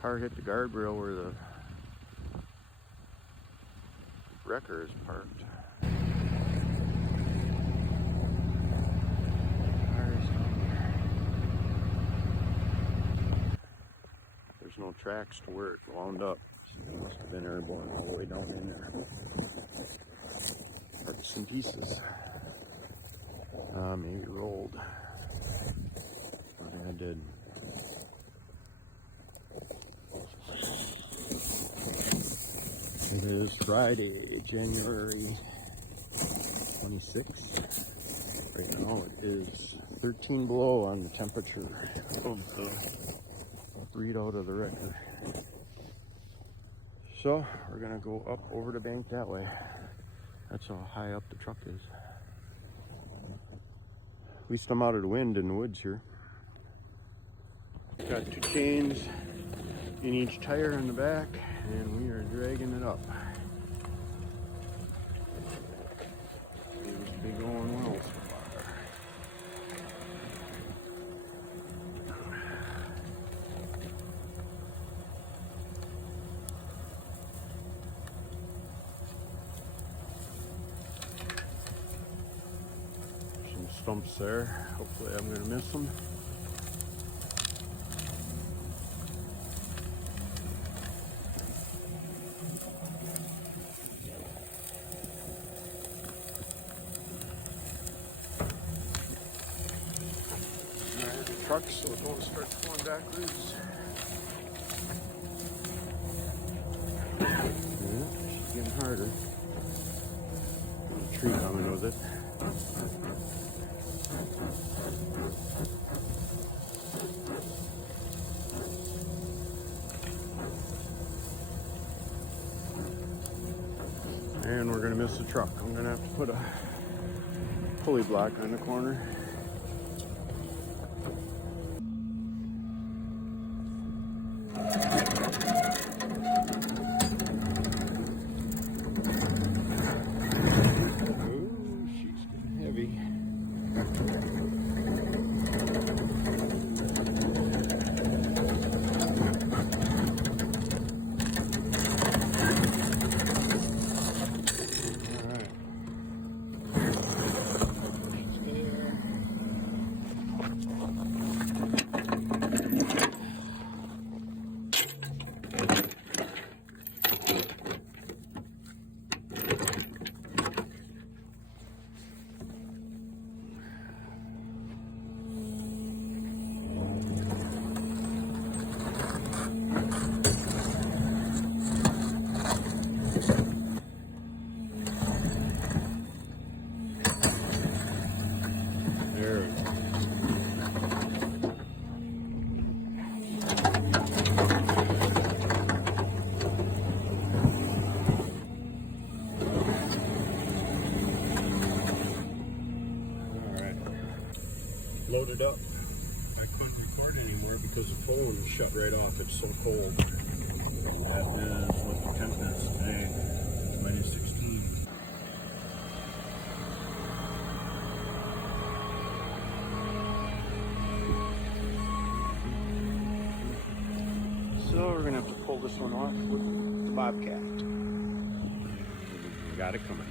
Car hit the guardrail where the wrecker is parked. There's no tracks to where it wound up, so it must have been airborne all the way down in there. Parts and pieces. Maybe rolled. I did. It is Friday, January 26th. Right now it is 13 below on the temperature of the readout of the record. So we're gonna go up over the bank that way. That's how high up the truck is. At least I'm out of the wind in the woods here. Got 2 chains in each tire in the back, and we are dragging it up. Seems to be going well so far. Some stumps there. Hopefully I'm going to miss them. Truck, so don't start going backwards. Yeah, she's getting harder. A tree coming with it. And we're gonna miss the truck. I'm gonna have to put a pulley block on the corner. Loaded up. I couldn't record anymore because the phone shut right off. It's so cold. That is what the temp is today. It's minus 16. So we're gonna have to pull this one off with the Bobcat. We got it coming.